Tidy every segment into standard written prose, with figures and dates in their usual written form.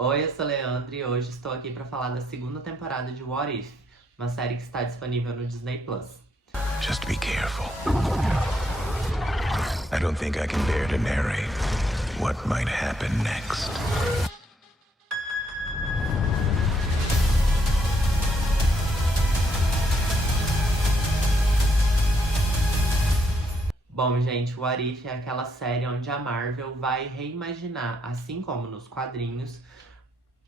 Oi, eu sou a Leandro e hoje estou aqui para falar da segunda temporada de What If, uma série que está disponível no Disney Plus. Just be careful. I don't think I can bear to narrate what might happen next. Bom, gente, What If é aquela série onde a Marvel vai reimaginar, assim como nos quadrinhos,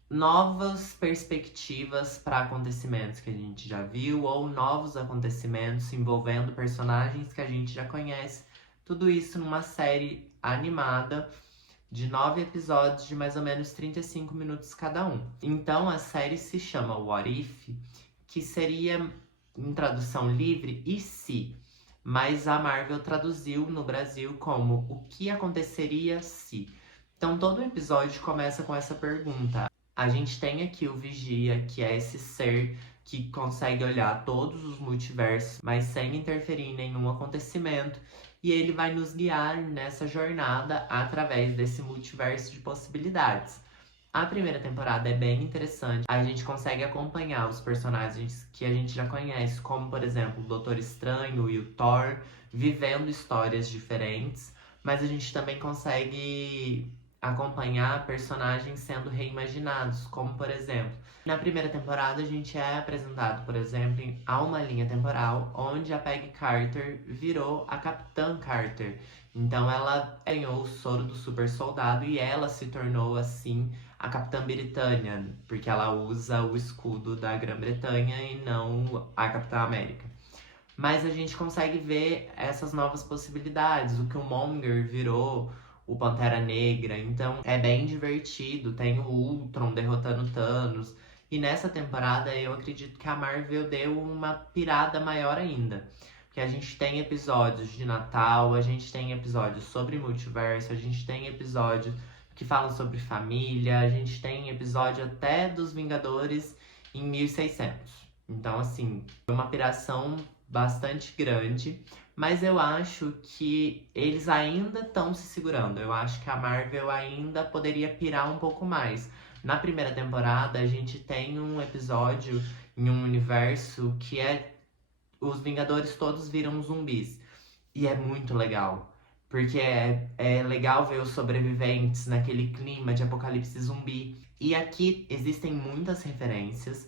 novas perspectivas para acontecimentos que a gente já viu ou novos acontecimentos envolvendo personagens que a gente já conhece. Tudo isso numa série animada de 9 episódios de mais ou menos 35 minutos cada um. Então a série se chama What If, que seria, em tradução livre, e se? Mas a Marvel traduziu no Brasil como o que aconteceria se? Então todo episódio começa com essa pergunta. A gente tem aqui o Vigia, que é esse ser que consegue olhar todos os multiversos, mas sem interferir em nenhum acontecimento. E ele vai nos guiar nessa jornada através desse multiverso de possibilidades. A primeira temporada é bem interessante. A gente consegue acompanhar os personagens que a gente já conhece, como por exemplo o Doutor Estranho e o Thor, vivendo histórias diferentes. Mas a gente também consegue acompanhar personagens sendo reimaginados, como por exemplo, na primeira temporada a gente é apresentado, por exemplo, a uma linha temporal onde a Peggy Carter virou a Capitã Carter. Então ela ganhou o soro do super soldado e ela se tornou assim a Capitã Britânia, porque ela usa o escudo da Grã-Bretanha e não a Capitã América. Mas a gente consegue ver essas novas possibilidades, o que o Killmonger virou o Pantera Negra, então é bem divertido, tem o Ultron derrotando Thanos. E nessa temporada eu acredito que a Marvel deu uma pirada maior ainda. Porque a gente tem episódios de Natal, a gente tem episódios sobre multiverso, a gente tem episódios que falam sobre família, a gente tem episódio até dos Vingadores em 1600. Então, assim, foi uma piração bastante grande, mas eu acho que eles ainda estão se segurando. Eu acho que a Marvel ainda poderia pirar um pouco mais. Na primeira temporada, a gente tem um episódio em um universo que é os Vingadores todos viram zumbis. E é muito legal. Porque é legal ver os sobreviventes naquele clima de apocalipse zumbi. E aqui existem muitas referências,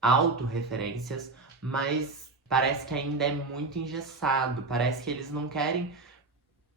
autorreferências, mas parece que ainda é muito engessado. Parece que eles não querem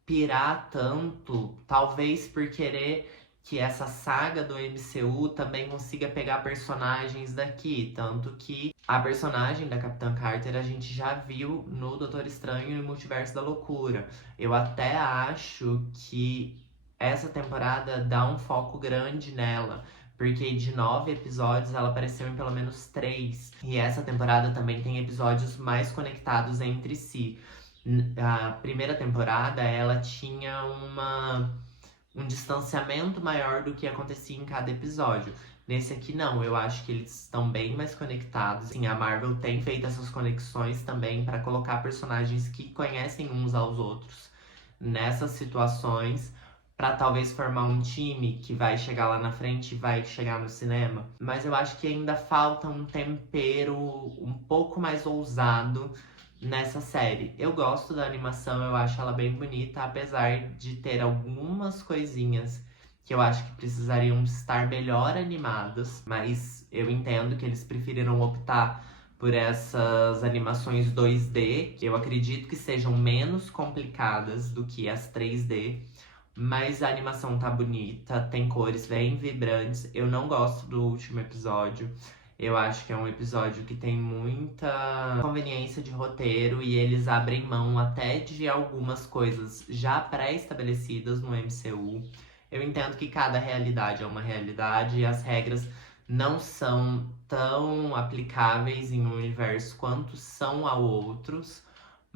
pirar tanto, talvez por querer que essa saga do MCU também consiga pegar personagens daqui. Tanto que a personagem da Capitã Carter a gente já viu no Doutor Estranho e Multiverso da Loucura. Eu até acho que essa temporada dá um foco grande nela. Porque de 9 episódios ela apareceu em pelo menos 3. E essa temporada também tem episódios mais conectados entre si. A primeira temporada ela tinha um distanciamento maior do que acontecia em cada episódio. Nesse aqui não, eu acho que eles estão bem mais conectados. Sim, a Marvel tem feito essas conexões também para colocar personagens que conhecem uns aos outros nessas situações, para talvez formar um time que vai chegar lá na frente e vai chegar no cinema. Mas eu acho que ainda falta um tempero um pouco mais ousado nessa série. Eu gosto da animação, eu acho ela bem bonita, apesar de ter algumas coisinhas que eu acho que precisariam estar melhor animadas, mas eu entendo que eles preferiram optar por essas animações 2D, que eu acredito que sejam menos complicadas do que as 3D. Mas a animação tá bonita, tem cores bem vibrantes. Eu não gosto do último episódio. Eu acho que é um episódio que tem muita conveniência de roteiro e eles abrem mão até de algumas coisas já pré-estabelecidas no MCU. Eu entendo que cada realidade é uma realidade e as regras não são tão aplicáveis em um universo quanto são a outros.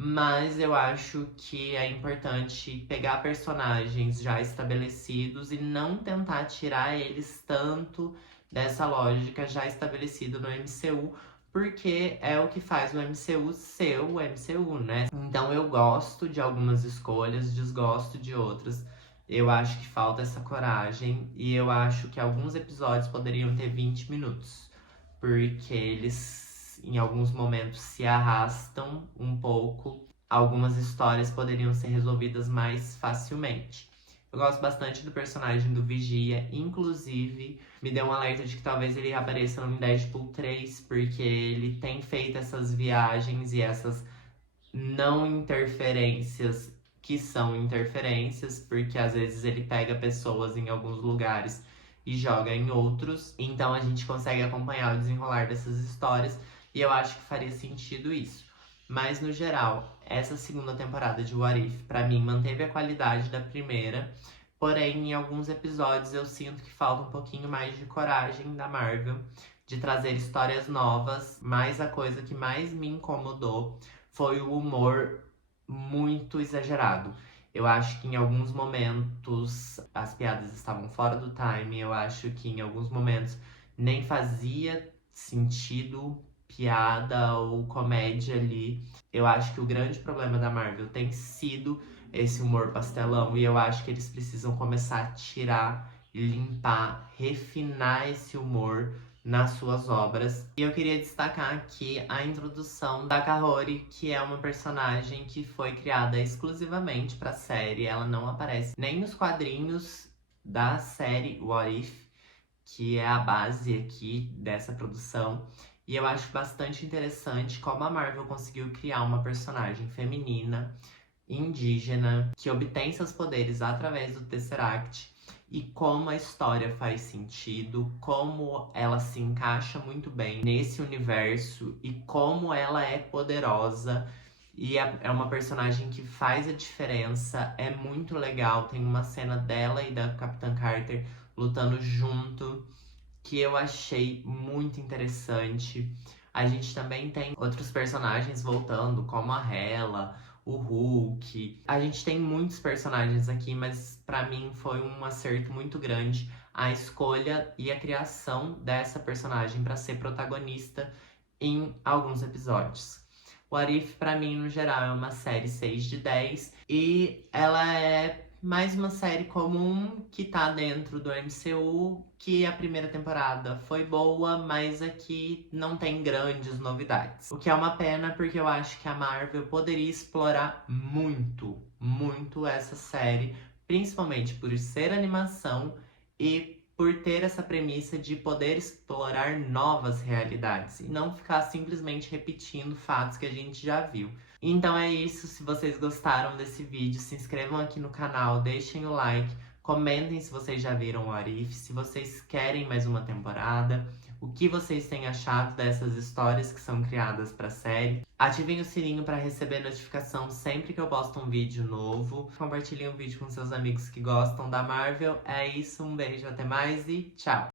Mas eu acho que é importante pegar personagens já estabelecidos e não tentar tirar eles tanto dessa lógica já estabelecida no MCU, porque é o que faz o MCU ser o MCU, né? Então eu gosto de algumas escolhas, desgosto de outras. Eu acho que falta essa coragem e eu acho que alguns episódios poderiam ter 20 minutos, porque eles em alguns momentos se arrastam um pouco. Algumas histórias poderiam ser resolvidas mais facilmente. Eu gosto bastante do personagem do Vigia, inclusive me deu um alerta de que talvez ele apareça no Deadpool 3, porque ele tem feito essas viagens e essas não interferências que são interferências, porque às vezes ele pega pessoas em alguns lugares e joga em outros, então a gente consegue acompanhar o desenrolar dessas histórias e eu acho que faria sentido isso. Mas no geral, essa segunda temporada de What If, pra mim, manteve a qualidade da primeira, porém em alguns episódios eu sinto que falta um pouquinho mais de coragem da Marvel de trazer histórias novas, mas a coisa que mais me incomodou foi o humor muito exagerado. Eu acho que em alguns momentos as piadas estavam fora do time. Eu acho que em alguns momentos nem fazia sentido piada ou comédia ali. Eu acho que o grande problema da Marvel tem sido esse humor pastelão. E eu acho que eles precisam começar a tirar, limpar, refinar esse humor nas suas obras. E eu queria destacar aqui a introdução da Kahori, que é uma personagem que foi criada exclusivamente para a série. Ela não aparece nem nos quadrinhos da série What If, que é a base aqui dessa produção. E eu acho bastante interessante como a Marvel conseguiu criar uma personagem feminina, indígena, que obtém seus poderes através do Tesseract e como a história faz sentido, como ela se encaixa muito bem nesse universo e como ela é poderosa. E é uma personagem que faz a diferença, é muito legal. Tem uma cena dela e da Capitã Carter lutando junto, que eu achei muito interessante. A gente também tem outros personagens voltando, como a Hela, o Hulk. A gente tem muitos personagens aqui, mas pra mim foi um acerto muito grande a escolha e a criação dessa personagem pra ser protagonista em alguns episódios. What If, pra mim, no geral, é uma série 6 de 10 e ela é mais uma série comum que tá dentro do MCU, que a primeira temporada foi boa, mas aqui não tem grandes novidades. O que é uma pena, porque eu acho que a Marvel poderia explorar muito, muito essa série, principalmente por ser animação e por ter essa premissa de poder explorar novas realidades e não ficar simplesmente repetindo fatos que a gente já viu. Então é isso, se vocês gostaram desse vídeo, se inscrevam aqui no canal, deixem o like, comentem se vocês já viram o What If, se vocês querem mais uma temporada, o que vocês têm achado dessas histórias que são criadas para a série. Ativem o sininho para receber notificação sempre que eu posto um vídeo novo. Compartilhem o vídeo com seus amigos que gostam da Marvel. É isso, um beijo, até mais e tchau!